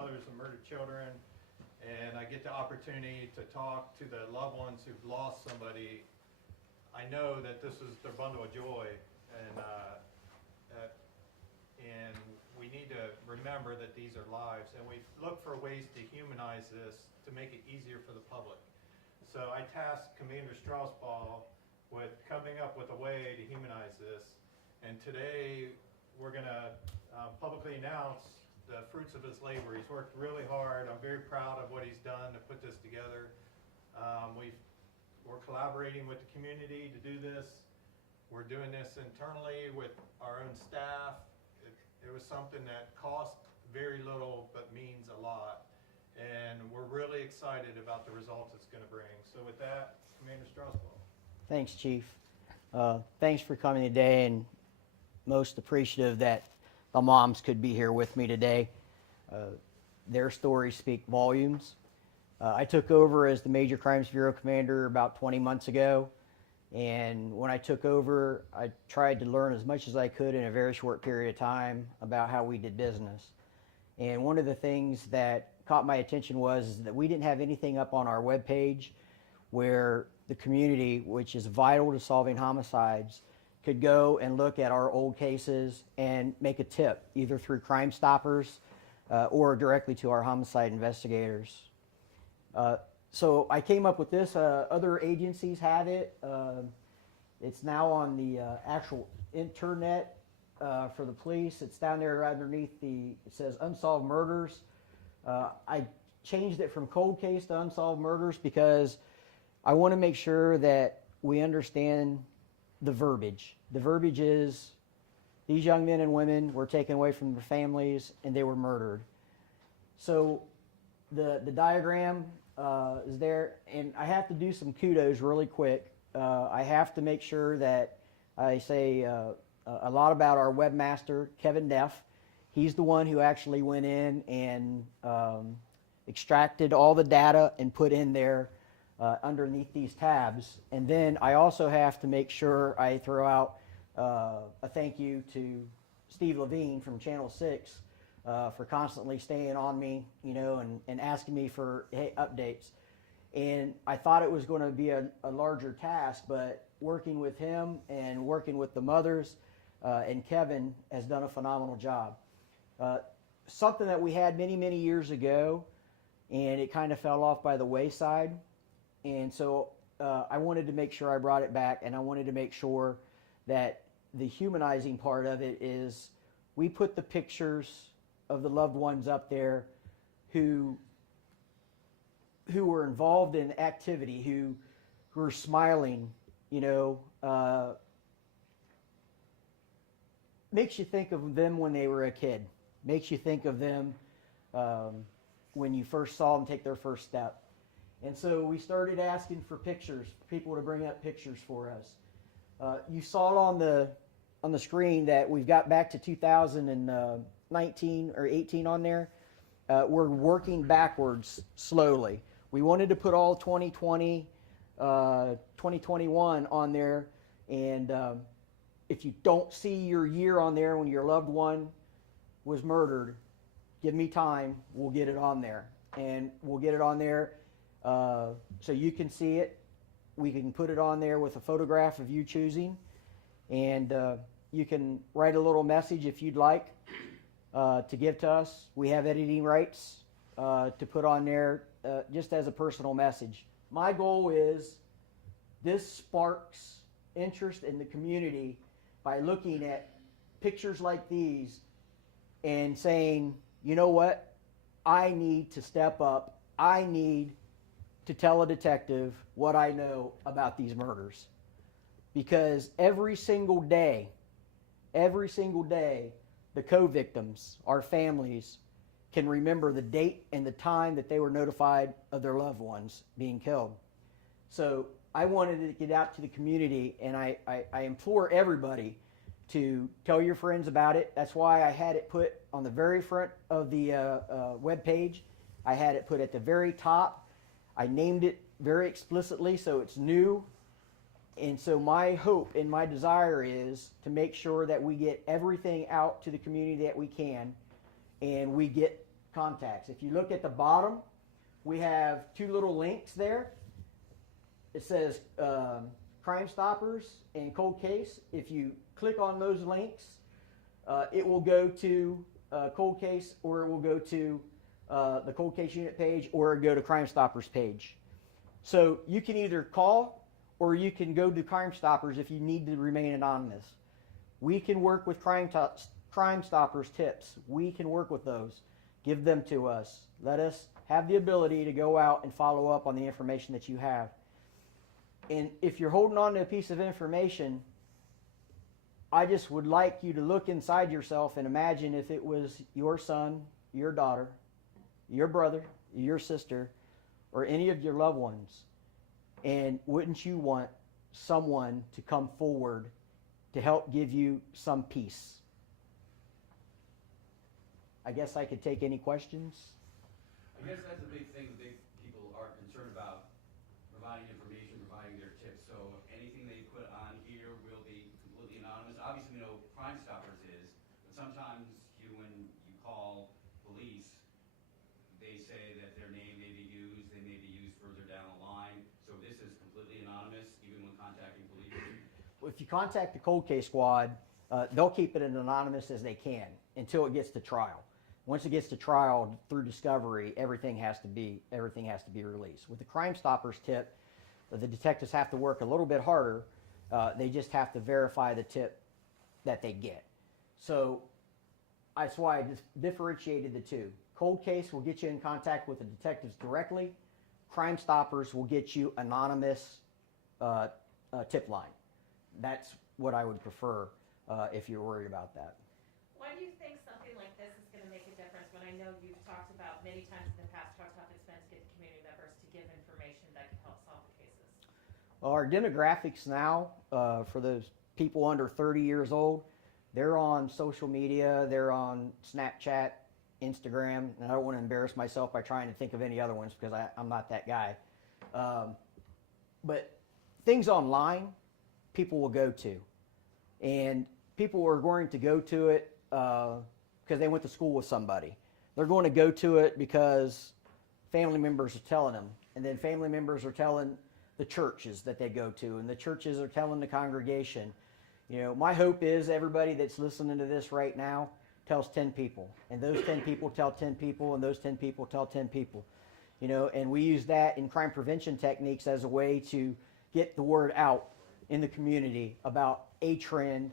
mothers of murdered children, and I get the opportunity to talk to the loved ones who've lost somebody, I know that this is their bundle of joy, and we need to remember that these are lives, and we look for ways to humanize this to make it easier for the public. So I tasked Commander Straussball with coming up with a way to humanize this, and today we're going to publicly announce the fruits of his labor. He's worked really hard. I'm very proud of what he's done to put this together. We're collaborating with the community to do this. We're doing this internally with our own staff. It was something that cost very little but means a lot. And we're really excited about the results it's going to bring. So with that, Commander Straussball. Thanks, Chief. Thanks for coming today, and most appreciative that the moms could be here with me today. Their stories speak volumes. I took over as the Major Crimes Bureau Commander about 20 months ago. And when I took over, I tried to learn as much as I could in a very short period of time about how we did business. And one of the things that caught my attention was that we didn't have anything up on our webpage where the community, which is vital to solving homicides, could go and look at our old cases and make a tip, either through Crime Stoppers or directly to our homicide investigators. So I came up with this. Other agencies have it. It's now on the actual internet for the police. It's down there underneath it says unsolved murders. I changed it from cold case to unsolved murders because I want to make sure that we understand the verbiage. The verbiage is these young men and women were taken away from their families and they were murdered. So the diagram is there, and I have to do some kudos really quick. I have to make sure that I say a lot about our webmaster, Kevin Neff. He's the one who actually went in and extracted all the data and put in there underneath these tabs. And then I also have to make sure I throw out a thank you to Steve Levine from Channel 6 for constantly staying on me, and asking me for updates. And I thought it was going to be a larger task, but working with him and working with the mothers and Kevin has done a phenomenal job. Something that we had many, many years ago, and it kind of fell off by the wayside. And so I wanted to make sure I brought it back, and I wanted to make sure that the humanizing part of it is we put the pictures of the loved ones up there who were involved in activity, who were smiling, makes you think of them when they were a kid, makes you think of them when you first saw them take their first step. And so we started asking for pictures, for people to bring up pictures for us. You saw it on the screen that we've got back to 2019 or 18 on there. We're working backwards slowly. We wanted to put all 2020, 2021 on there, and if you don't see your year on there when your loved one was murdered, give me time, we'll get it on there. And we'll get it on there so you can see it. We can put it on there with a photograph of you choosing, and you can write a little message if you'd like to give to us. We have editing rights to put on there just as a personal message. My goal is this sparks interest in the community by looking at pictures like these and saying, you know what, I need to step up. I need to tell a detective what I know about these murders. Because every single day, the co-victims, our families, can remember the date and the time that they were notified of their loved ones being killed. So I wanted to get out to the community, and I implore everybody to tell your friends about it. That's why I had it put on the very front of the web page. I had it put at the very top. I named it very explicitly so it's new. And so my hope and my desire is to make sure that we get everything out to the community that we can, and we get contacts. If you look at the bottom, we have two little links there. It says Crime Stoppers and Cold Case. If you click on those links, it will go to Cold Case, or it will go to the Cold Case Unit page, or go to Crime Stoppers page. So you can either call or you can go to Crime Stoppers if you need to remain anonymous. We can work with Crime Stoppers tips. We can work with those. Give them to us. Let us have the ability to go out and follow up on the information that you have. And if you're holding on to a piece of information, I just would like you to look inside yourself and imagine if it was your son, your daughter, your brother, your sister, or any of your loved ones. And wouldn't you want someone to come forward to help give you some peace? I guess I could take any questions. I guess that's a big thing that people are concerned about, providing information, providing their tips. So anything they put on here will be completely anonymous. Obviously, we know Crime Stoppers is, but sometimes when you call police, they say that their name may be used, they may be used further down the line. So this is completely anonymous, even when contacting police. If you contact the Cold Case Squad, they'll keep it as anonymous as they can until it gets to trial. Once it gets to trial through discovery, everything has to be released. With the Crime Stoppers tip, the detectives have to work a little bit harder. They just have to verify the tip that they get. So that's why I just differentiated the two. Cold Case will get you in contact with the detectives directly. Crime Stoppers will get you anonymous tip line. That's what I would prefer if you're worried about that. Why do you think something like this is going to make a difference when I know you've talked about many times in the past how tough it's been to get community members to give information that can help solve the cases? Well, our demographics now, for those people under 30 years old, they're on social media, they're on Snapchat, Instagram, and I don't want to embarrass myself by trying to think of any other ones because I'm not that guy. But things online, people will go to. And people are going to go to it because they went to school with somebody. They're going to go to it because family members are telling them. And then family members are telling the churches that they go to. And the churches are telling the congregation. You know, my hope is everybody that's listening to this right now tells 10 people. And those 10 people tell 10 people. And those 10 people tell 10 people. You know, and we use that in crime prevention techniques as a way to get the word out in the community about a trend,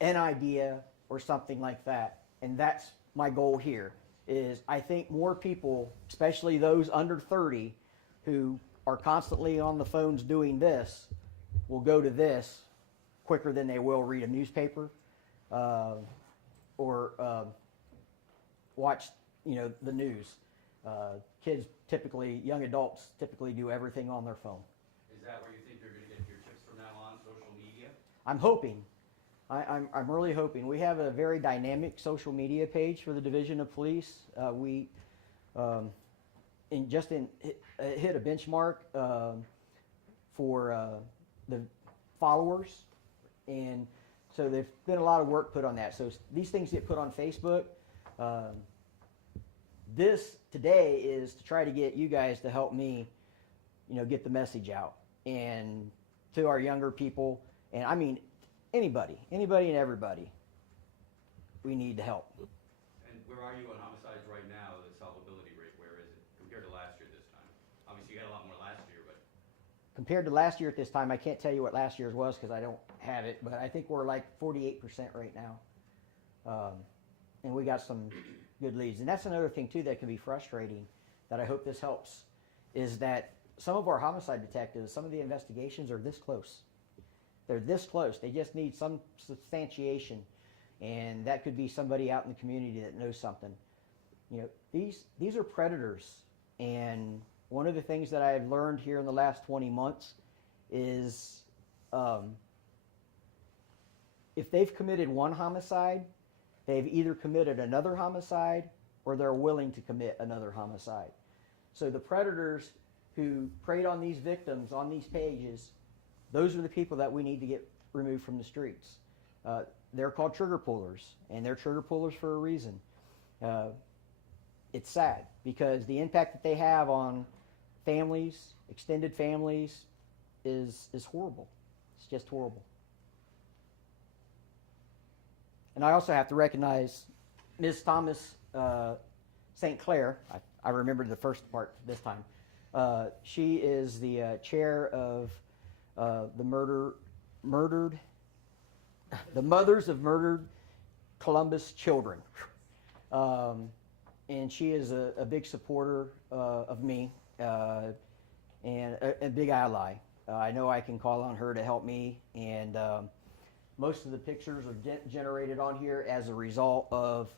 an idea, or something like that. And that's my goal here, is I think more people, especially those under 30 who are constantly on the phones doing this, will go to this quicker than they will read a newspaper or watch, you know, the news. Kids typically, young adults typically do everything on their phone. Is that where you think you're going to get your tips from now on, social media? I'm hoping. I'm really hoping. We have a very dynamic social media page for the Division of Police. We hit a benchmark for the followers, and so there's been a lot of work put on that. So these things get put on Facebook. This today is to try to get you guys to help me, you know, get the message out and to our younger people, and I mean anybody and everybody. We need to help. And where are you on homicides right now, the solvability rate? Where is it compared to last year this time? Obviously you had a lot more last year, but... Compared to last year at this time, I can't tell you what last year's was because I don't have it, but I think we're like 48% right now. And we got some good leads. And that's another thing too that can be frustrating, that I hope this helps, is that some of our homicide detectives, some of the investigations are this close. They're this close. They just need some substantiation, and that could be somebody out in the community that knows something. You know, these are predators, and one of the things that I've learned here in the last 20 months is if they've committed one homicide, they've either committed another homicide or they're willing to commit another homicide. So the predators who preyed on these victims on these pages, those are the people that we need to get removed from the streets. They're called trigger pullers, and they're trigger pullers for a reason. it's sad because the impact that they have on families, extended families, is horrible. It's just horrible. And I also have to recognize Ms. Thomas St. Clair. I remembered the first part this time. She is the chair of the Mothers of Murdered Columbus Children. And she is a big supporter of me and a big ally. I know I can call on her to help me, and most of the pictures are generated on here as a result of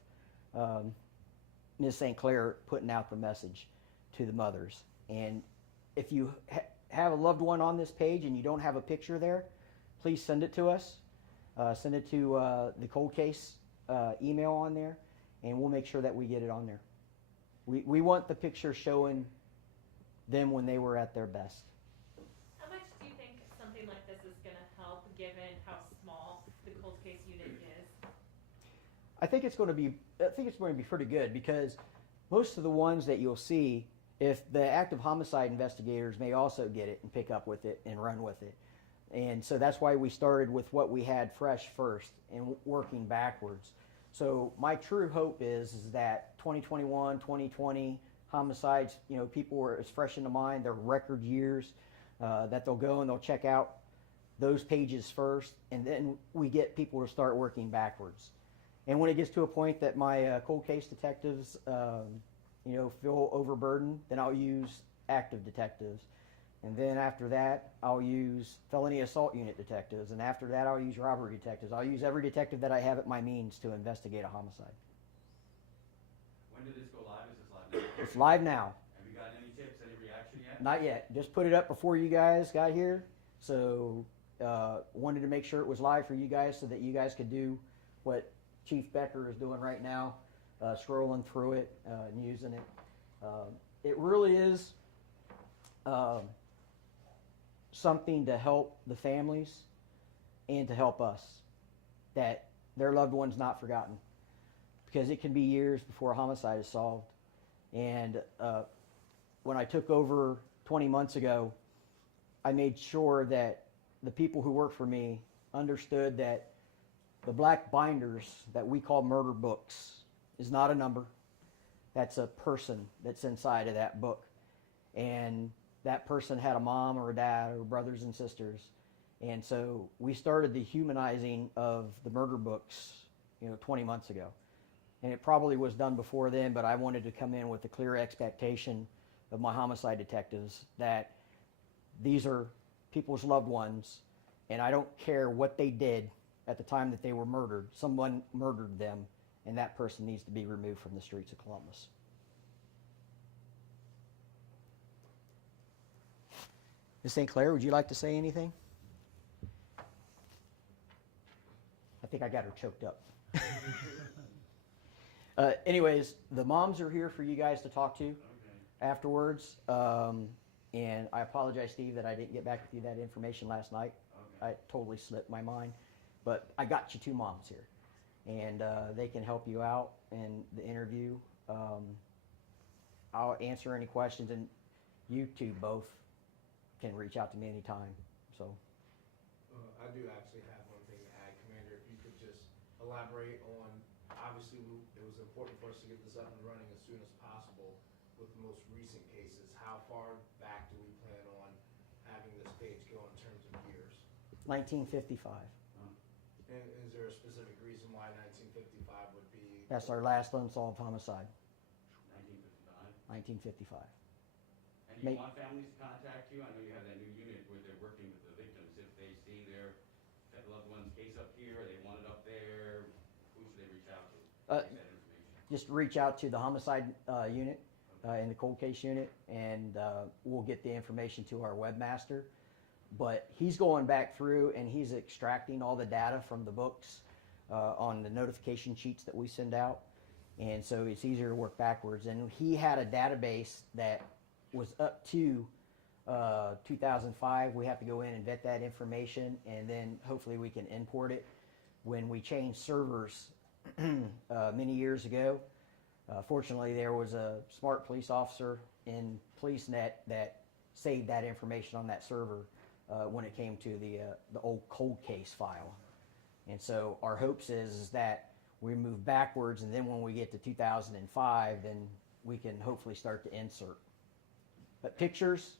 Ms. St. Clair putting out the message to the mothers. And if you have a loved one on this page and you don't have a picture there, please send it to us. Send it to the cold case email on there, and we'll make sure that we get it on there. We want the picture showing them when they were at their best. How much do you think something like this is going to help, given how small the cold case unit is? I think it's going to be pretty good, because most of the ones that you'll see, if the active homicide investigators may also get it and pick up with it and run with it. And so that's why we started with what we had fresh first and working backwards. So my true hope is that 2021, 2020 homicides, people were as fresh in the mind, their record years, that they'll go and they'll check out those pages first, and then we get people to start working backwards. And when it gets to a point that my cold case detectives, feel overburdened, then I'll use active detectives. And then after that, I'll use felony assault unit detectives. And after that, I'll use robbery detectives. I'll use every detective that I have at my means to investigate a homicide. When did this go live? Is this live now? It's live now. Have you gotten any tips, any reaction yet? Not yet. Just put it up before you guys got here. So wanted to make sure it was live for you guys so that you guys could do what Chief Becker is doing right now, scrolling through it and using it. It really is something to help the families and to help us, that their loved one's not forgotten, because it can be years before a homicide is solved. And when I took over 20 months ago, I made sure that the people who work for me understood that the black binders that we call murder books is not a number. That's a person that's inside of that book. And that person had a mom or a dad or brothers and sisters. And so we started the humanizing of the murder books, 20 months ago. And it probably was done before then, but I wanted to come in with a clear expectation of my homicide detectives that these are people's loved ones, and I don't care what they did at the time that they were murdered. Someone murdered them, and that person needs to be removed from the streets of Columbus. Ms. St. Clair, would you like to say anything? I think I got her choked up. Anyways, the moms are here for you guys to talk to afterwards. And I apologize, Steve, that I didn't get back with you that information last night. I totally slipped my mind. But I got you two moms here. And they can help you out in the interview. I'll answer any questions, and you two both can reach out to me anytime. So I do actually have one thing to add, Commander. If you could just elaborate on, obviously it was important for us to get this up and running as soon as possible with the most recent cases. How far back do we plan on having this page go in terms of years? 1955. And is there a specific reason why 1955 would be? That's our last unsolved homicide. 1955. 1955. And you want families to contact you? I know you have that new unit where they're working with the victims. If they see their loved one's case up here, they want it up there, who should they reach out to? Get that information. Just reach out to the homicide unit in the cold case unit, and we'll get the information to our webmaster. But he's going back through and he's extracting all the data from the books on the notification sheets that we send out. And so it's easier to work backwards. And he had a database that was up to 2005. We have to go in and vet that information, and then hopefully we can import it. When we changed servers many years ago, Fortunately, there was a smart police officer in PoliceNet that saved that information on that server when it came to the old cold case file. And so our hopes is that we move backwards, and then when we get to 2005, then we can hopefully start to insert. But pictures,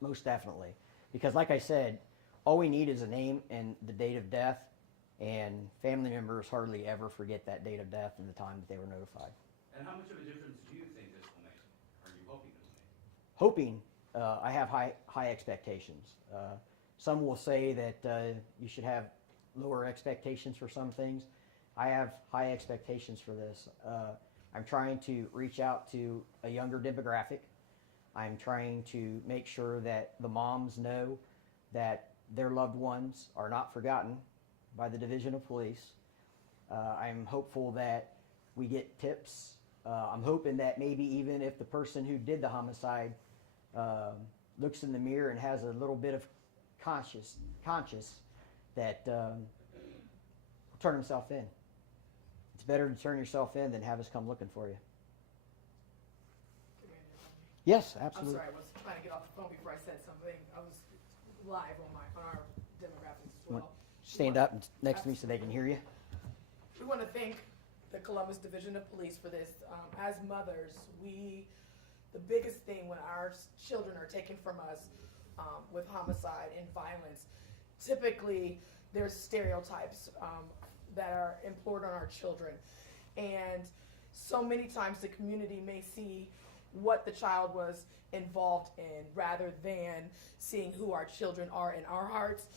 most definitely. Because like I said, all we need is a name and the date of death, and family members hardly ever forget that date of death and the time that they were notified. And how much of a difference do you think this will make? Are you hoping it will make? Hoping, I have high expectations. Some will say that you should have lower expectations for some things. I have high expectations for this. I'm trying to reach out to a younger demographic. I'm trying to make sure that the moms know that their loved ones are not forgotten by the Division of Police. I'm hopeful that we get tips. I'm hoping that maybe even if the person who did the homicide looks in the mirror and has a little bit of conscious that turn himself in. It's better to turn yourself in than have us come looking for you. Yes, absolutely. I'm sorry, I was trying to get off the phone before I said something. I was live on our demographics as well. Stand up next to me so they can hear you. We want to thank the Columbus Division of Police for this. As mothers, the biggest thing when our children are taken from us with homicide and violence, typically there's stereotypes that are implored on our children. And so many times the community may see what the child was involved in rather than seeing who our children are in our hearts.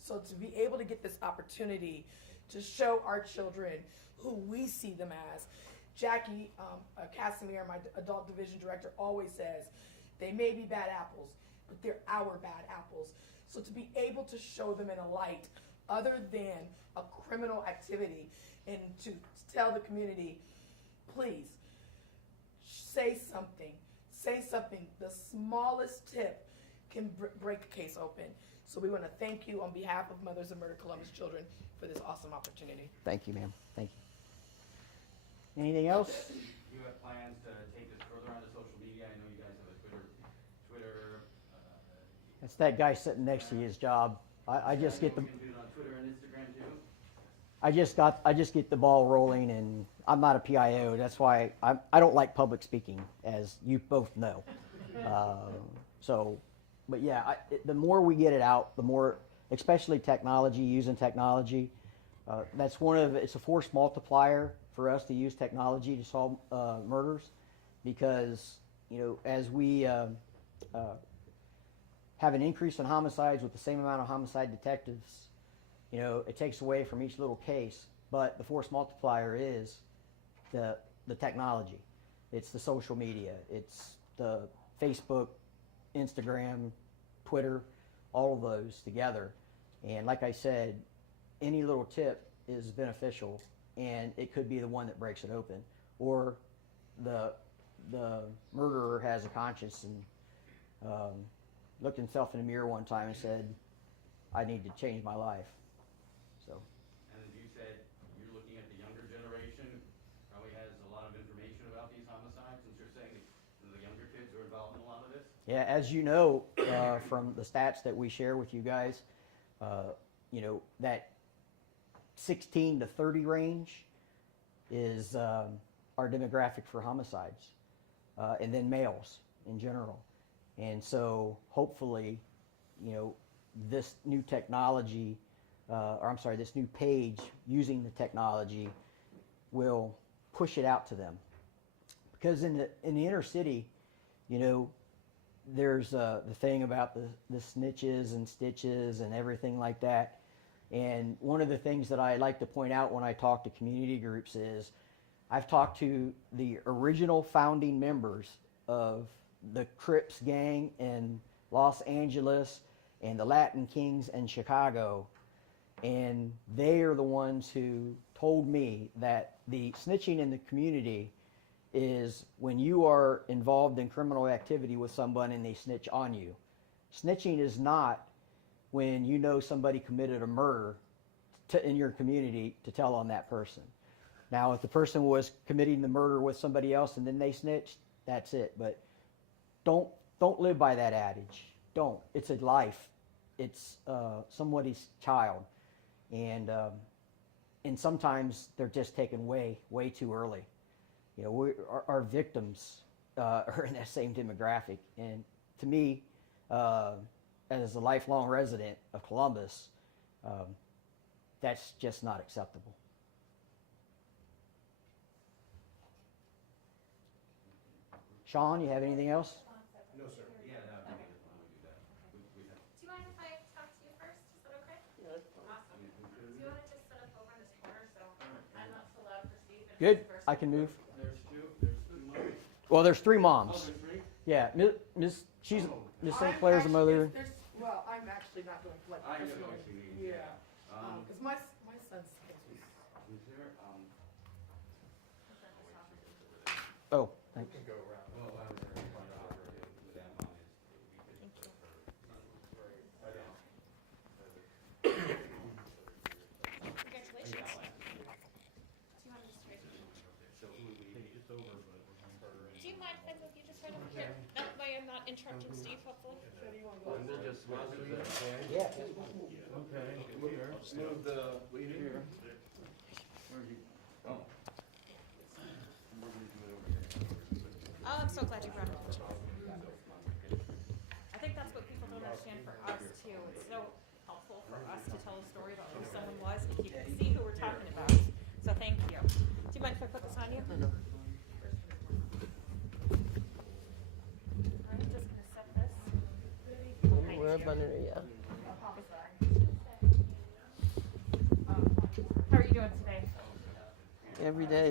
So to be able to get this opportunity to show our children who we see them as. Jackie Casimir, my adult division director, always says, they may be bad apples, but they're our bad apples. So to be able to show them in a light other than a criminal activity and to tell the community, please, say something. Say something. The smallest tip can break a case open. So we want to thank you on behalf of Mothers of Murdered Columbus Children for this awesome opportunity. Thank you, ma'am. Thank you. Anything else? Do you have plans to take this further onto social media? I know you guys have a Twitter. That's that guy sitting next to his job. I just get the. You can do it on Twitter and Instagram too. I just get the ball rolling, and I'm not a PIO. That's why I don't like public speaking, as you both know. But yeah, the more we get it out, the more, especially using technology. That's it's a force multiplier for us to use technology to solve murders, because as we have an increase in homicides with the same amount of homicide detectives, it takes away from each little case. But the force multiplier is the technology. It's the social media. It's the Facebook, Instagram, Twitter, all of those together. And like I said, any little tip is beneficial, and it could be the one that breaks it open. Or the murderer has a conscience and looked himself in the mirror one time and said, I need to change my life. So. And as you said, you're looking at the younger generation, probably has a lot of information about these homicides, since you're saying that the younger kids are involved in a lot of this? Yeah, as you know from the stats that we share with you guys, that 16 to 30 range is our demographic for homicides, and then males in general. And so hopefully, this new technology, this new page using the technology will push it out to them. Because in the inner city, there's the thing about the snitches and stitches and everything like that. And one of the things that I like to point out when I talk to community groups is I've talked to the original founding members of the Crips gang in Los Angeles and the Latin Kings in Chicago, and they are the ones who told me that the snitching in the community is when you are involved in criminal activity with someone and they snitch on you. Snitching is not when you know somebody committed a murder in your community to tell on that person. Now, if the person was committing the murder with somebody else and then they snitched, that's it. But don't live by that adage. Don't. It's a life. It's somebody's child, and sometimes they're just taken way too early. You know, our victims are in that same demographic, and to me, as a lifelong resident of Columbus, that's just not acceptable. Sean, you have anything else? No, sir. Yeah, that would be, why don't we do that? We have, Do you mind if I talk to you first? Is that okay? Awesome. Do you wanna just set up over in this corner so I'm not so loud for Steve? and Good. vice versa? I can move. there's two mothers. Well, there's 3 Oh, moms. there's three? Yeah, Miss St. I'm Clair's the actually- mother. Well, I'm actually not doing blood I know personally. what you mean, Yeah. yeah. Because my son's case was Is there, Oh, thanks. We can go around. well, I was there in front of her with them on it, we could. Congratulations. Do you want me to straighten? So who would we? It's over, but we're going for. Do you mind if I move you just right over here? That way I'm not interrupting Steve, hopefully. And we'll just swap it there. Yeah. Okay, here. Move the lead here. Where's he? Oh. Oh, I'm so glad you brought it up. I think that's what people don't understand for us too. It's so helpful for us to tell a story about who someone was and you can see who we're talking about. So thank you. Do you mind if I put this on you? I'm just gonna set this. We're up under, yeah. How are you doing today? Every day.